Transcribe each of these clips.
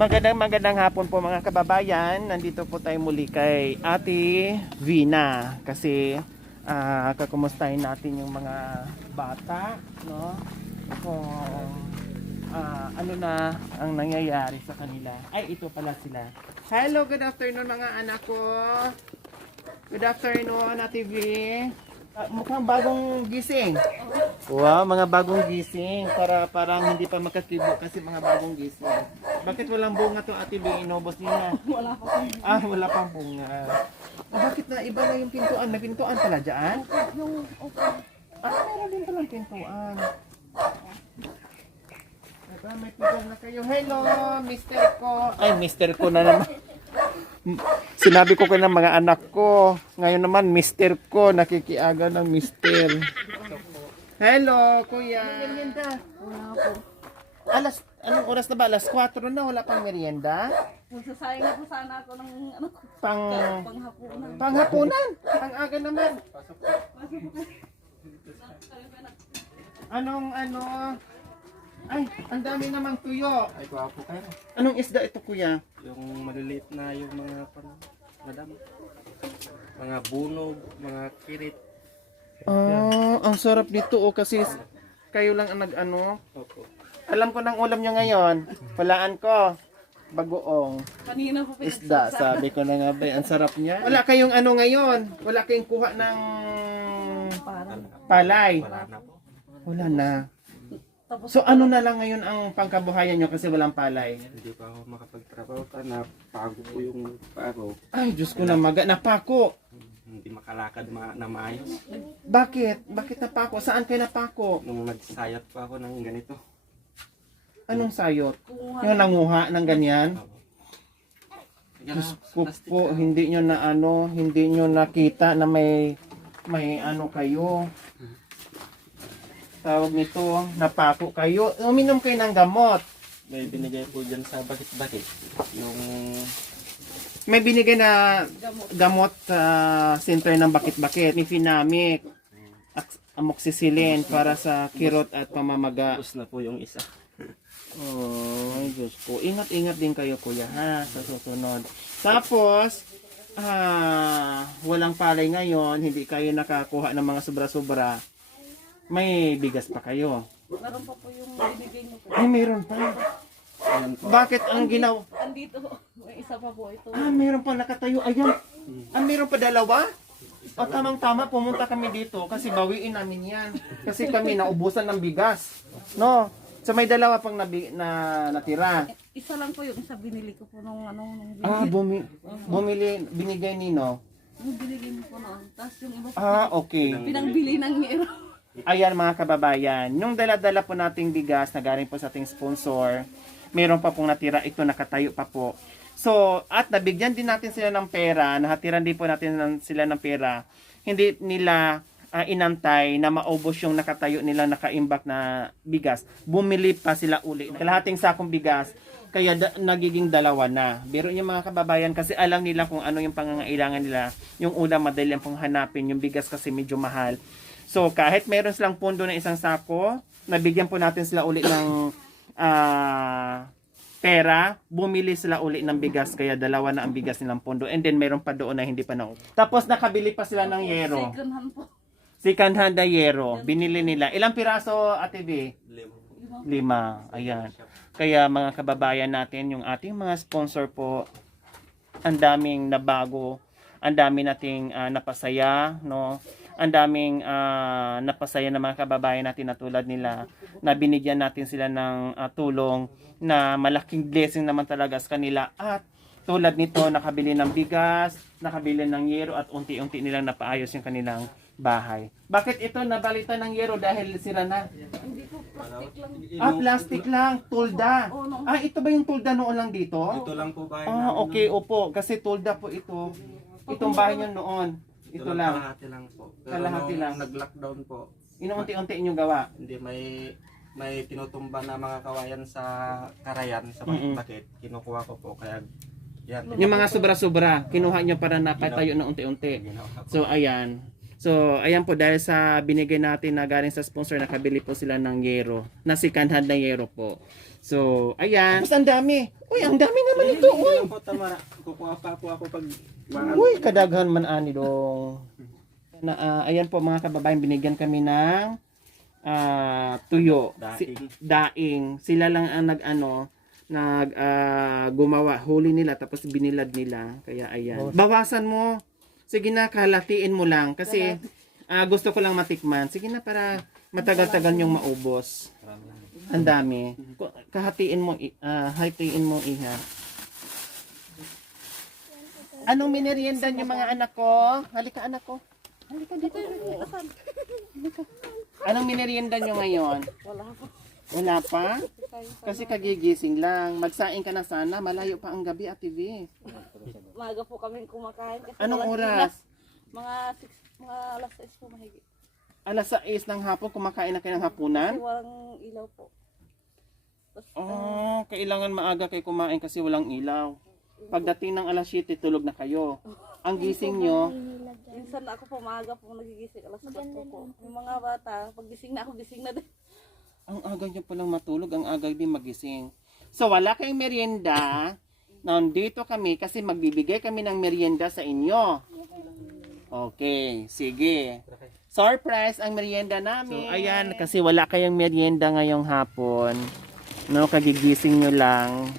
Magandang hapon po mga kababayan. Nandito po tayo muli kay Ate Vina kasi kakumustahin natin yung mga bata, no? Kung ano na ang nangyayari sa kanila. Ay, ito pala sila. Hello, good afternoon mga anak ko. Good afternoon, Ate V. Mukhang bagong gising. Wow, mga bagong gising. Parang hindi pa makakibo kasi mga bagong gising. Bakit walang bunga to, Ate B? Inobos niyo na. Wala pa kami. Wala pang bunga. Bakit na iba na yung pintuan? May pintuan pala dyan? Yung open. Meron din palang pintuan. May pintuan na kayo. Hello, Mr. Ko. Ay, Mr. Ko na naman. Sinabi ko kayo ng mga anak ko. Ngayon naman, Mr. Ko. Nakikiaga ng Mr. Hello, Kuya. Merienda. Wala po. Anong oras na ba? Alas 4 na. Wala pang merienda? Magsasayang na po sana ako ng ano, panghapunan. Panghapunan. Ang aga naman. Anong Ay, ang dami namang tuyo. Ay, gwapo kayo. Anong isda ito, Kuya? Yung maliliit na yung mga madam. Mga bunog, mga kirit. Ang sarap nito kasi kayo lang ang nag-ano. Opo. Alam ko ng ulam nyo ngayon. Walaan ko. Bagoong. Kanina po Isda, sabi ko na nga ba. Ang sarap niya. Wala kayong ano ngayon. Wala kayong kuha ng parang. palay. Wala na po. Wala na. Tapos So ano na lang ngayon ang pangkabuhayan nyo kasi walang palay? Hindi pa ako makapagtrabaho. Napago po yung paro. Ay, Diyos ko na napako. Hindi makalakad na maayos. Bakit? Bakit napako? Saan kayo napako? Nung nagsayat pa ako ng ganito. Anong sayot? kumuha Yung nanguha ng ganyan? Diyos ko po, hindi nyo na hindi nyo nakita na may ano kayo. Tawag nito, napako kayo. Uminom kayo ng gamot. May binigay po dyan sa bakit-bakit. Yung May binigay na gamot sa center ng bakit-bakit. Mifenamic, amoxicillin para sa kirot at pamamaga. tapos na po yung isa. Oh, ay Diyos ko. Ingat-ingat din kayo, kuya, ha, sa susunod. Tapos, walang palay ngayon, hindi kayo nakakuha ng mga sobra-sobra. May bigas pa kayo. Meron pa po yung binigay niyo po. Ay, meron pa. Ayan po. Bakit ang ginawa? Andito, may isa pa po ito. Meron pa nakatayo. Ayan. Meron pa dalawa? O tamang-tama, pumunta kami dito kasi bawiin namin yan. Kasi kami naubusan ng bigas. No? So may dalawa pang natira. Isa lang po yung isa binili ko po nung binili. Bumili, binigay nino. Yung binili mo po noon. Tapos yung iba Okay. pinangbili ng ngero. Ayan mga kababayan, yung dala-dala po nating bigas na galing po sa ating sponsor, meron pa pong natira, ito nakatayo pa po. So, at nabigyan din natin sila ng pera, nahatiran din po natin sila ng pera, hindi nila inantay na maubos yung nakatayo nila nakaimbak na bigas. Bumili pa sila uli. Kalahating sakong bigas, kaya nagiging dalawa na. Pero yung mga kababayan kasi alam nila kung ano yung pangangailangan nila. Yung ulam madali ang pong hanapin, yung bigas kasi medyo mahal. So kahit meron silang pondo na isang sako, nabigyan po natin sila uli ng pera, bumili sila uli ng bigas, kaya dalawa na ang bigas nilang pondo. And then meron pa doon na hindi pa na. Tapos nakabili pa sila ng yero. Second hand po. Second hand na yero, binili nila. Ilang piraso, Ate B? 5. Ayan. Kaya mga kababayan natin, yung ating mga sponsor po, ang daming nabago, ang dami nating napasaya, no? Ang daming napasaya ng mga kababayan natin na tulad nila, na binigyan natin sila ng tulong na malaking blessing naman talaga sa kanila. At tulad nito, nakabili ng bigas, nakabili ng yero at unti-unti nilang napaayos yung kanilang bahay. Bakit ito nabalitan ng yero dahil sira na? Hindi po, plastic lang. Plastic lang, tulda. Oo, no. Ito ba yung tulda noon lang dito? Ito lang po bahay namin. Okay, opo. Kasi tulda po ito. Itong bahay nyo noon. Ito lang. Kalahati lang po. Pero Kalahati nung lang. nag-lockdown po, Inuunti-unti inyong gawa. hindi may tinutumba na mga kawayan sa Karayan, sa bakit kinukuha ko po. Kaya yan. Yung mga sobra-sobra, kinuha nyo para napatayo na unti-unti. Ginawa ko. So, ayan. So, ayan po, dahil sa binigay natin na galing sa sponsor, nakabili po sila ng yero. Na second hand na yero po. So, ayan. Mas ang dami. Uy, ang dami naman ito. Uy, Hindi lang po tama. Kukuha pa po ako pag uy kadaghan man ani dong. Ayan po mga kababayan, binigyan kami ng tuyo. Daing. Sila lang ang gumawa. Huli nila tapos binilad nila. Kaya ayan. Bawasan mo. Sige na, kalatiin mo lang. Kasi gusto ko lang matikman. Sige na para matagal-tagal niyong maubos. Ang dami. Hatiin mo iha. Anong minerienda niyo mga anak ko? Halika anak ko. Halika dito. Halika. Anong minerienda niyo ngayon? Wala pa? Kasi kagigising lang. Magsaing ka na sana. Malayo pa ang gabi, Ate V. Maaga po kami kumakain. Kasi Anong walang oras? ilaw. Mga alas 6 po mahigit. Alas 6 ng hapon, kumakain na kayo ng hapunan? Kasi walang ilaw po. Tapos, Oh, kailangan maaga kayo kumain kasi walang ilaw. Pagdating ng alas 7, tulog na kayo. Ang gising nyo, minsan ako po maaga po nagigising. Alas 4 po. Yung mga bata, pag gising na ako, gising na din. ang aga nyo palang matulog, ang aga din magising. So, wala kayong merienda. Nandito kami kasi magbibigay kami ng merienda sa inyo. Okay, sige. Surprise ang merienda namin. So, ayan, kasi wala kayong merienda ngayong hapon. No, kagigising nyo lang.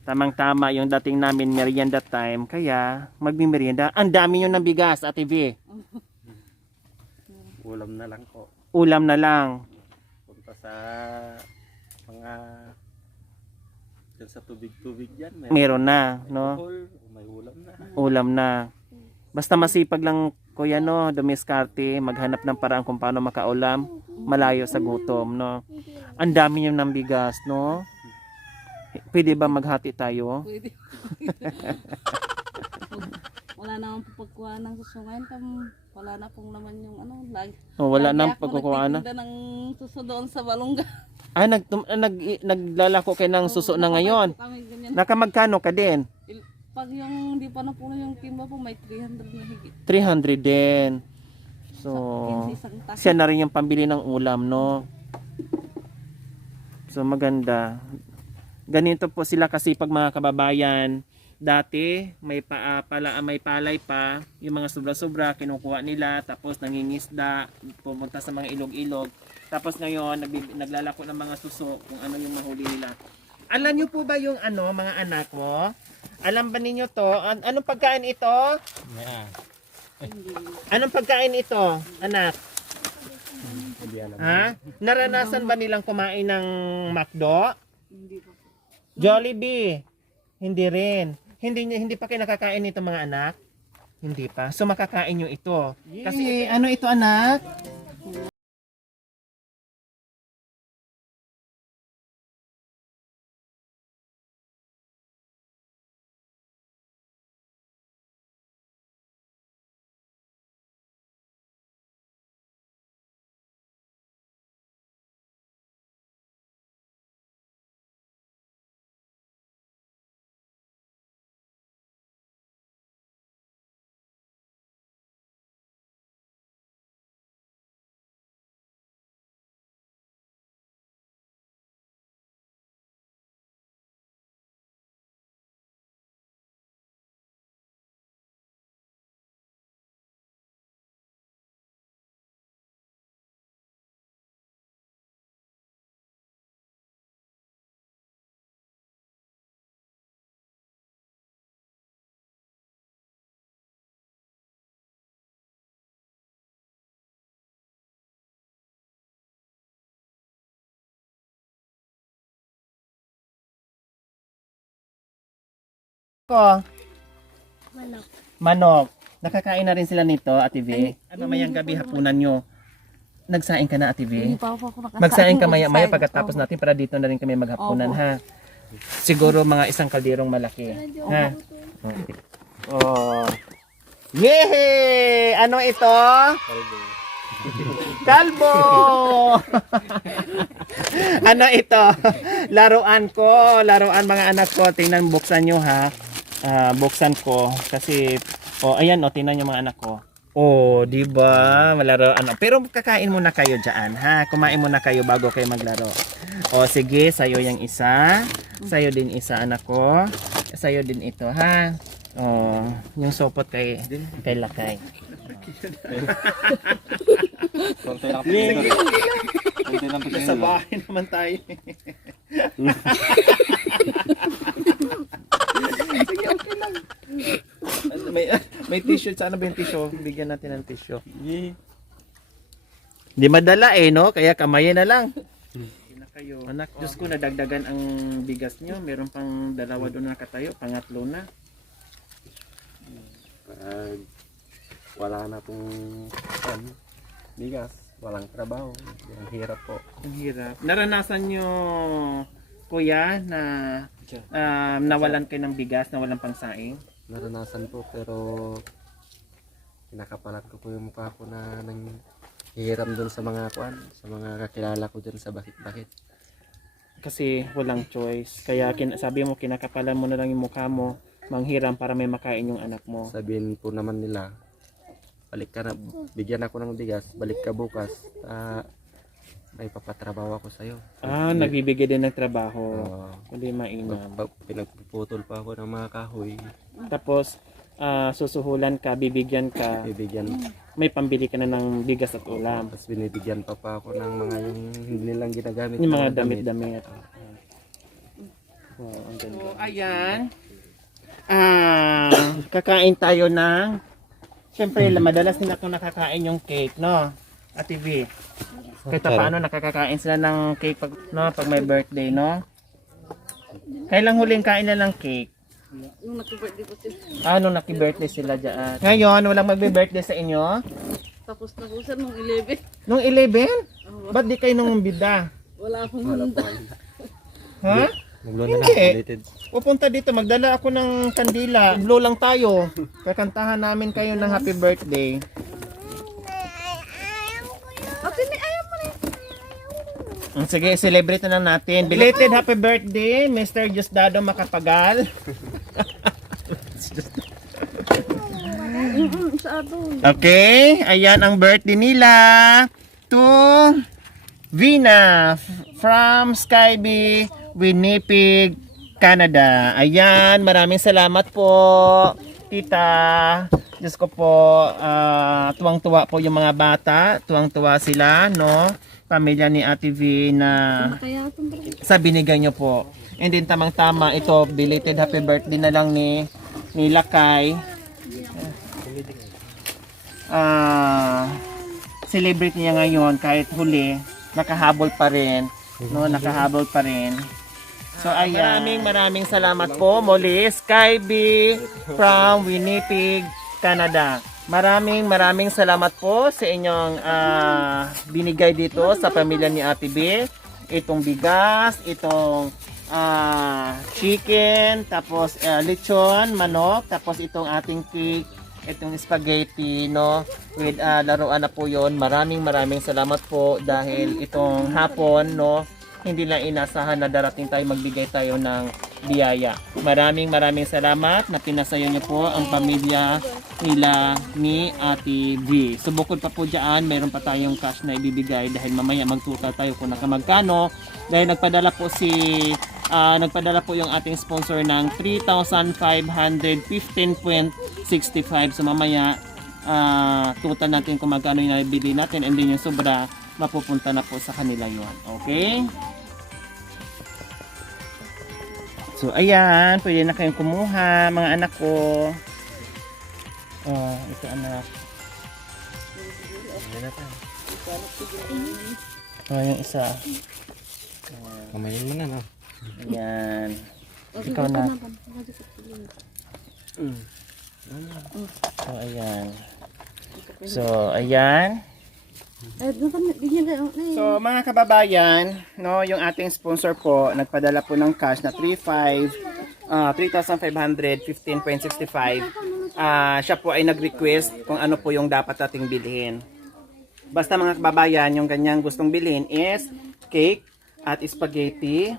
Tamang-tama yung dating namin merienda time. Kaya, magmimerienda. Ang dami nyo ng bigas, Ate V. ulam na lang po. Ulam na lang. Punta sa mga dyan sa tubig-tubig yan. Meron na, no? May ulam na. Ulam na. Basta masipag lang, kuya, no? Dumiskarte, maghanap ng paraan kung paano makaulam. Malayo sa gutom, no? Ang dami nyo ng bigas, no? Pwede ba maghati tayo? Pwede. Wala naman po pagkuha ng suso ngayon. Wala na pong naman yung lag. Oh, wala Lagi nang ako pagkukuha na. nagtitinda ng suso doon sa Balongga. Naglalako kayo ng suso na ngayon. Kami ganyan. Nakamagkano ka din? Pag yung di pa na po yung timba po, may 300 na higit. 300 din. So, Isang taas. siya na rin yung pambili ng ulam, no? So, maganda. Ganito po sila kasi pag mga kababayan, dati may palay pa, yung mga sobra-sobra kinukuha nila, tapos nangingisda, pumunta sa mga ilog-ilog. Tapos ngayon naglalako ng mga suso kung ano yung mahuli nila. Alam niyo po ba yung mga anak ko? Alam ba ninyo to? Anong pagkain ito? Yeah. Anong pagkain ito, anak? Hindi alam. Ha? Naranasan ba nilang kumain ng McDo? Hindi po. Jollibee? Hindi rin. Hindi pa kayo nakakain nito mga anak? Hindi pa. So makakain nyo ito. Kasi ano ito anak? Ko. Manok. Nakakain na rin sila nito, Ate V. Mamayang gabi hapunan nyo. Nagsaing ka na, Ate V? Hindi pa po ako nakasain. Magsaing ka maya Magsaing. pagkatapos natin para dito na rin kami maghapunan, ha? Siguro mga isang kalderong malaki. Ha? Okay. Oh. Yehey! Ano ito? Kalbo! Ano ito? Laruan ko. Laruan mga anak ko. Tingnan, buksan nyo ha. Buksan ko. Kasi, ayan tingnan nyo mga anak ko. Oh, di ba? Malaro ano. Pero kakain muna kayo diyan, ha? Kumain muna kayo bago kayo maglaro. O sige, sa'yo yung isa. Sa'yo din isa, anak ko. Sa'yo din ito, ha? Oh, yung sopot kay Lakay. Konti lang picture. Konti lang picture. Sa bahay naman tayo. Sige, okay lang. May tissue. Saan ba yung tissue? Bigyan natin ng tissue. Di madala no? Kaya kamayin na lang. Kayo. Anak, Diyos ko, nadagdagan ang bigas nyo. Meron pang dalawa doon nakatayo. Pangatlo na. Pag wala na pong bigas, walang trabaho. Ang hirap po. Ang hirap. Naranasan nyo, kuya, na nawalan kayo ng bigas, nawalan pang saing? Naranasan po pero kinakapalat ko po yung mukha ko na nang hihiram doon sa mga sa mga kakilala ko dyan sa bakit-bakit. Kasi walang choice. Kaya sabi mo, kinakapalan mo na lang yung mukha mo, manghiram para may makain yung anak mo. Sabihin po naman nila, balik ka na, bigyan ako ng bigas, balik ka bukas, may papatrabaho ako sa'yo. Nagbibigay din ng trabaho. Hindi mainam. Pinagpuputol pa ako ng mga kahoy. Tapos, susuhulan ka, bibigyan ka, Bibigyan, may pambili ka na ng bigas at ulam. tapos binibigyan pa ako ng mga yung hindi nilang ginagamit. Yung na mga damit-damit. Wow, ang ganda. So, ayan. Kakain tayo ng, siyempre, madalas nila kung nakakain yung cake, no? Ate V. Kahit paano nakakakain sila ng cake pag may birthday, no? Kailang huling kain na ng cake? Nung nag-birthday po sila. Nung naki-birthday sila dyan. Ngayon, walang magbe-birthday sa inyo? Tapos na po sir nung 11. Nung 11? Ba't di kayo nung bida? Wala akong handa. Ha? Maglo na Hindi. lang, related. Pupunta dito, magdala ako ng kandila. Blow lang tayo. Kakantahan namin kayo ng happy birthday. Ate, ayaw mo na. Sige, celebrate na lang natin. Belated happy birthday, Mr. Diosdado Macapagal. Sa ato. Okay, ayan ang birthday nila. To Vina from Skyby, Winnipeg, Canada. Ayan, maraming salamat po, tita. Diyos ko po, tuwang-tuwa po yung mga bata. Tuwang-tuwa sila, no? Pamilya ni Ate V na sa binigay nyo po. And then tamang-tama, ito, belated happy birthday na lang ni Lakay. Celebrate niya ngayon kahit huli, nakahabol pa rin, no? Nakahabol pa rin. So ayan, maraming salamat po muli, Skyby from Winnipeg, Canada. Maraming salamat po sa inyong binigay dito sa pamilya ni Ate B. Itong bigas, itong chicken, tapos lechon, manok, tapos itong ating cake, itong spaghetti, no? With laruan na po yon. Maraming salamat po dahil itong hapon, no? Hindi lang inasahan na darating tayo, magbigay tayo ng biyaya. Maraming salamat na pinasayo niyo po ang pamilya nila ni Ate V. So bukod pa po dyan, mayroon pa tayong cash na ibibigay dahil mamaya magtuta tayo kung nakamagkano. Dahil nagpadala po yung ating sponsor ng 3,515.65. So mamaya tuta natin kung magkano yung nabili natin, and then yung sobra mapupunta na po sa kanila yun. Okay? So, ayan. Pwede na kayong kumuha, mga anak ko. Oh, ito anak. Oh, yung isa. Kamayin mo na, no? Ayan. Ikaw na. So, ayan. So, ayan. So mga kababayan, no, yung ating sponsor po nagpadala po ng cash na 3,515.65. Siya po ay nag-request kung ano po yung dapat nating bilhin. Basta mga kababayan, yung kanyang gustong bilhin is cake at spaghetti.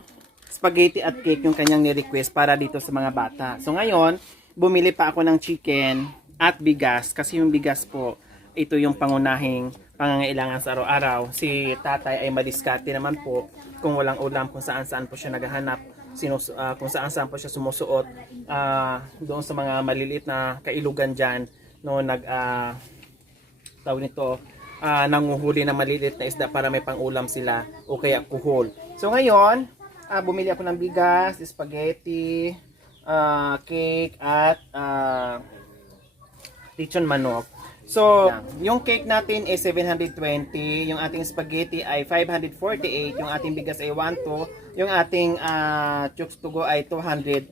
Spaghetti at cake yung kanyang ni-request para dito sa mga bata. So ngayon, bumili pa ako ng chicken at bigas. Kasi yung bigas po, ito yung pangunahing pangangailangan sa araw-araw. Si tatay ay madiskarte naman po kung walang ulam, kung saan-saan po siya naghahanap, kung saan-saan po siya sumusuot, doon sa mga maliliit na kailugan dyan, no, tawag nito, nanguhuli ng maliliit na isda para may pang-ulam sila o kaya kuhol. So ngayon, bumili ako ng bigas, spaghetti, cake at lechon manok. So, yung cake natin ay 720, yung ating spaghetti ay 548, yung ating bigas ay 12, yung ating chooks to go ay 230.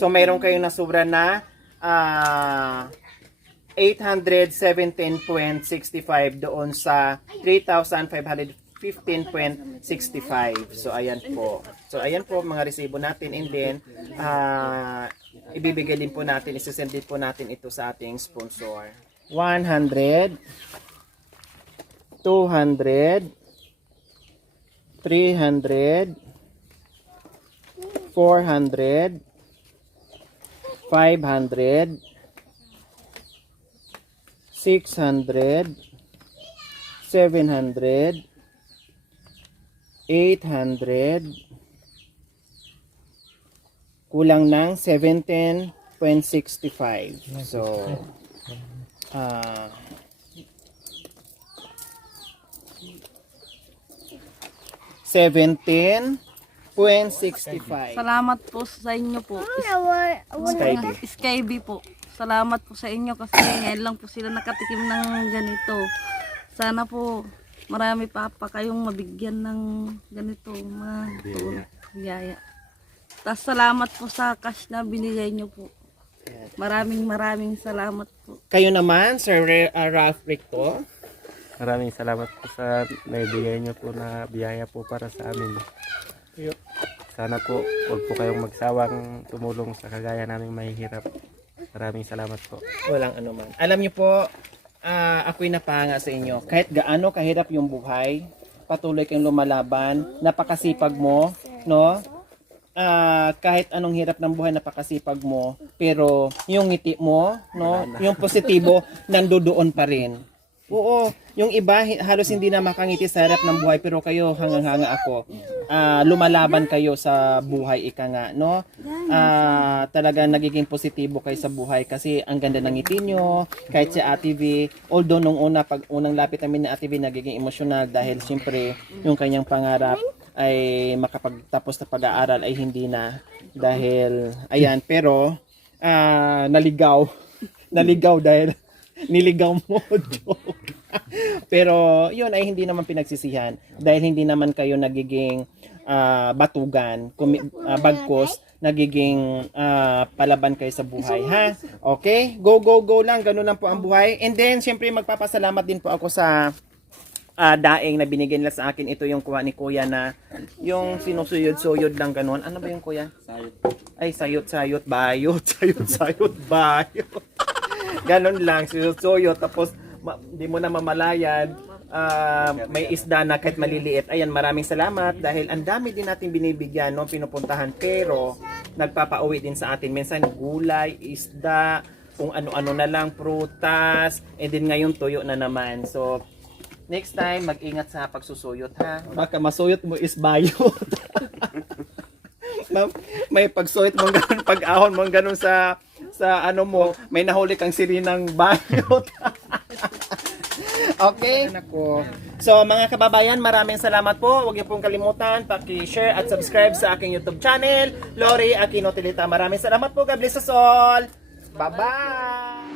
So, mayroon kayong nasubra na 817.65 doon sa 3,515.65. So, ayan po. So, ayan po mga resibo natin. And then, ibibigay din po natin, isasend din po natin ito sa ating sponsor. 100, 200, 300, 400, 500, 600, 700, 800, kulang ng 17.65. So, 17.65. Salamat po sa inyo po. Skyby po. Salamat po sa inyo kasi ngayon lang po sila nakatikim ng ganito. Sana po marami pa kayong mabigyan ng ganito mga biyaya. Tapos salamat po sa cash na binigay nyo po. Maraming salamat po. Kayo naman, Sir Ralph Ricto. Maraming salamat po sa naibigay niyo po na biyaya po para sa amin. Sana po huwag po kayong magsawang tumulong sa kagaya naming mahihirap. Maraming salamat po. Walang anuman. Alam niyo po, ako'y napanga sa inyo. Kahit gaano kahirap yung buhay, patuloy kayong lumalaban, napakasipag mo, no? Kahit anong hirap ng buhay, napakasipag mo, pero yung ngiti mo, no, yung positibo, nandoon pa rin. Oo, yung iba halos hindi na makangiti sa harap ng buhay, pero kayo hanga-hanga ako. Lumalaban kayo sa buhay, ika nga, no? Talagang nagiging positibo kayo sa buhay kasi ang ganda ng ngiti nyo, kahit si Ate V, although nung unang lapit namin na Ate V, nagiging emosyonal dahil siyempre yung kanyang pangarap ay makapagtapos na pag-aaral ay hindi na dahil ayan, pero naligaw dahil niligaw mo. Joke. Pero yun ay hindi naman pinagsisihan dahil hindi naman kayo nagiging batugan, bagkos nagiging palaban kayo sa buhay, ha? Okay? Go lang, ganun lang po ang buhay. And then syempre magpapasalamat din po ako sa daing na binigyan nila sa akin. Ito yung kuha ni Kuya na yung sinusuyod-suyod lang ganun. Ano ba yung Kuya? Sayot. Ay, sayot, bayot. Sayot, bayot. Ganun lang, sinusuyod. Tapos, di mo na mamalayan. May isda na kahit maliliit. Ayan, maraming salamat dahil ang dami din natin binibigyan, no, pinupuntahan. Pero, nagpapauwi din sa atin. Minsan, gulay, isda, kung ano-ano na lang, prutas. And then ngayon, tuyo na naman. So, next time, mag-ingat sa pagsusuyot, ha? Baka masuyot mo is bayot. May pagsuyot mo ganun, pag-ahon mo ganun sa ano mo, may nahuli kang sirinang bayot. Okay? So, mga kababayan, maraming salamat po. Huwag niyo pong kalimutan, paki-share at subscribe sa aking YouTube channel, Lori Aquino Tilita. Maraming salamat po. God bless us all. Bye-bye!